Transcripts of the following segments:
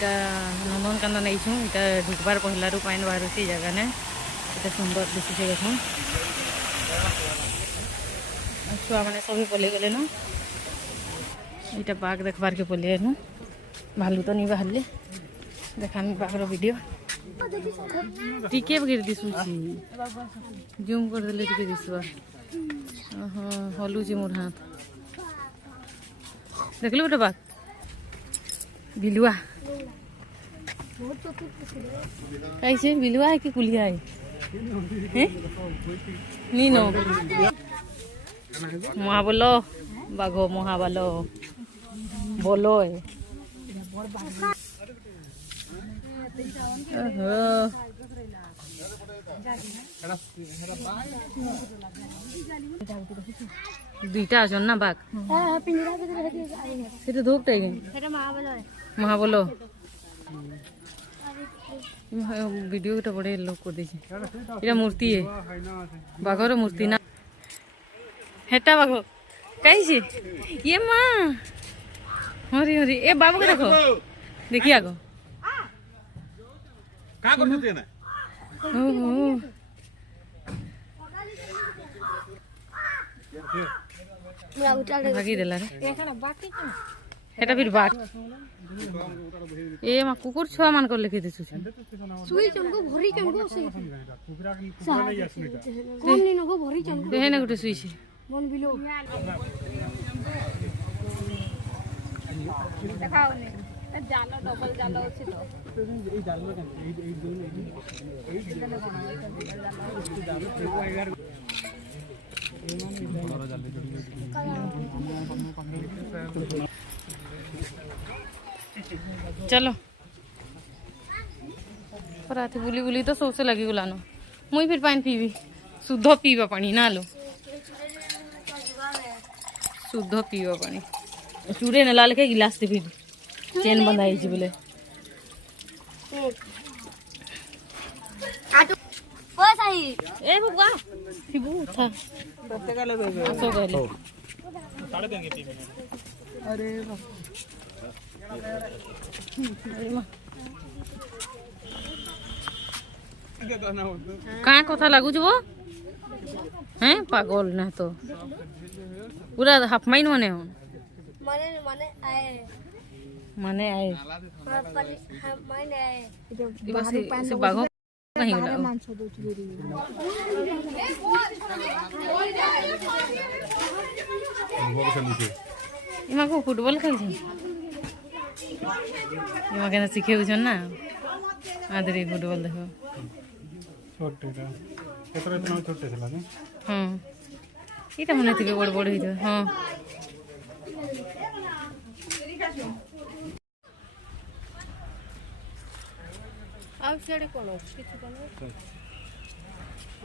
इटा नंदनकानन नहीं छूँ इटा ढुकबार पहला पानी बाहर से जगह ने इटा सुंदर दिशे देख छुआ मैंने सभी पलि गले न इटा बाघ देखबार के पलि न भालू तो नहीं बाहर देखा बाघर वीडियो टिके गिर दिशुची जूम कर देले टिके दिसवा हलुची मोर हाथ देखलु गोटे बाघ बिलुआ कैसे बिलुआ है कि कुलिया है नीनो महाबलो बाघो महाबलो बोलो है दुईटा आछन ना बाघ से धूप टाइम महाबलो वीडियो तो बड़े लोग कर दे मूर्ति है बाघर मूर्ति ना हेटा बाघ कैसे ये माँ हरी हरी ए बाबू को देखो देखिए आगो भागी देला रे हेटा फिर बाघ ए मा कुकुर छुआ मान कर लिखि दिसु सुई चनको भरी चनको से कोन नि नको भरी चनको देहे न गुटे सुई से मन बिलो देखाओ ने जालो डबल जालो अछि तो ए जालो ए दोन ए चलो रात बुली बुली तो सबसे लगी गलानो मुई फिर पानी पीबी शुद्ध पीवा पानी ना लो शुद्ध पीवा पानी चूरे ने लाल के गिलास से पी चेन बंधाई छी बोले ओ सही ए बुआ पीबू था प्रत्येक ले सो गले साड़े देंगे पी अरे कहाँ कथा लगुच वो हैं पागल ना तो पूरा हाफ माइन मने हो माने आए से बाघों नहीं होला इमा को फुटबॉल खेल इमा के सीखे बुझन ना आदरी फुटबॉल देखो छोटेटा केतरा इतना छोटे थला ने हां इटा मने थिबे बड़ बड़ हितो हां आउ छेड़ी कोन किछ कोन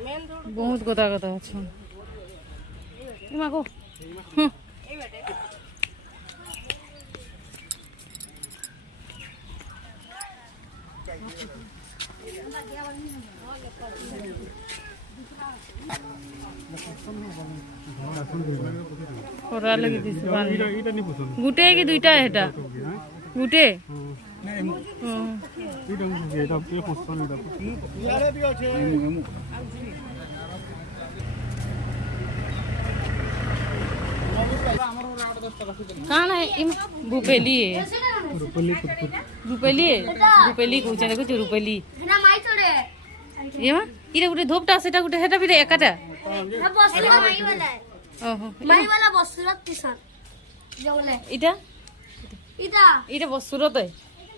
मेन रोड बहुत गोता गोता अच्छा इमा को ए बेटे कोरा लगी दिस बान इटा नहीं पसंद गुटे के दुईटा हेटा गुटे नहीं इटा मुझे एटा पे पसंद इटा यारे भी আছে कान है इम भूपेली है रूपेली रूपेली कहउछ देखो रूपेली ना माई छोड़े ये मा इरे गुटे धोपटा सेटा गुटे हेटा भी एकाटा ना बसला माई वाला ओहो माई वाला बसुरत किसान जंगले इटा इटा इटा बसुरत है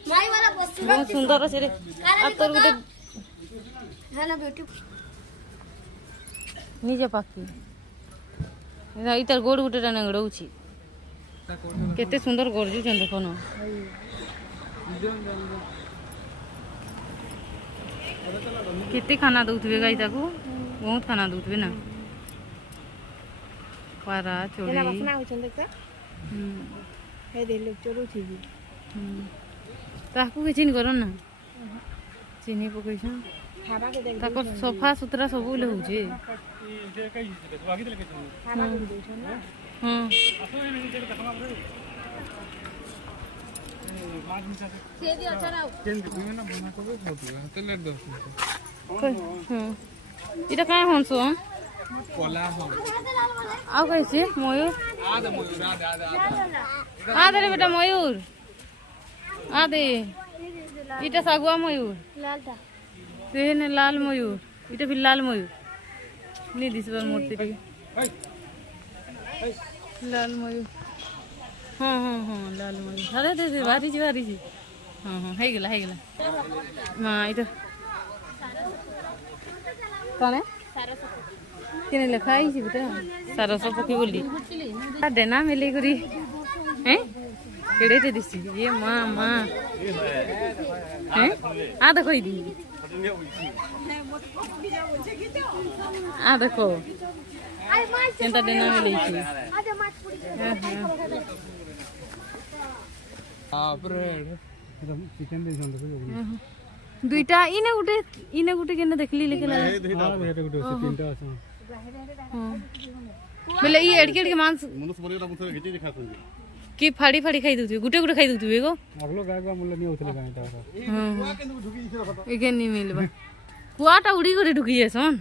माई वाला बसुरत बहुत सुंदर है रे आ तोर गुटे है ना ब्यूटीफुल निजे पाकी इतार गोड़ गुटे नंगड़ौची केते सुंदर गरजुछन देखो न केते खाना दउथबे गाई ताको बहुत खाना दउथबे ना पारा चोरी एला बसना होछन देखता हे दे लोग चोरुछि ताको के चिन करो ना चिनी पकइछन खाबा के देख ताको सफा सुथरा सब ले होछे जे कई बाकी देले के खाना के देछन ना हां এটা কায় হনছো আও কইছে ময়ূর আদে রে বেটা ময়ূর আদে এটা সাগুয়া ময়ূর লালটা সেনে লাল ময়ূর এটা भी লাল ময়ূর নি দিছবার মূর্তি রে লাল ময়ূর হ্যাঁ হ্যাঁ হ্যাঁ লাল ময়ূর আরে দে দে বাড়িছি হ্যাঁ হ্যাঁ হয়ে গেল মা এটা কানে কেনে লেখা আইছি বেটা সারস পক্ষী বলি দেনা মেলে করি হ্যাঁ কেড়েতে দিছি এ মা মা হ্যাঁ আ দেখো ইদি আ দেখো কেনটা দেনা মেলেছি চিকেন দুইটা ইনে গুটে কেন দেখলি লেকে তিনটা আছে बोले ये एड़के एड़के मांस की फाड़ी फाड़ी खाई दूती गुटे गुटे खाई दूती गो अगलो गाय का मूल्य नहीं उतले गाय ता एके नहीं मिलबा कुआटा उड़ी करे ढुकी है सोन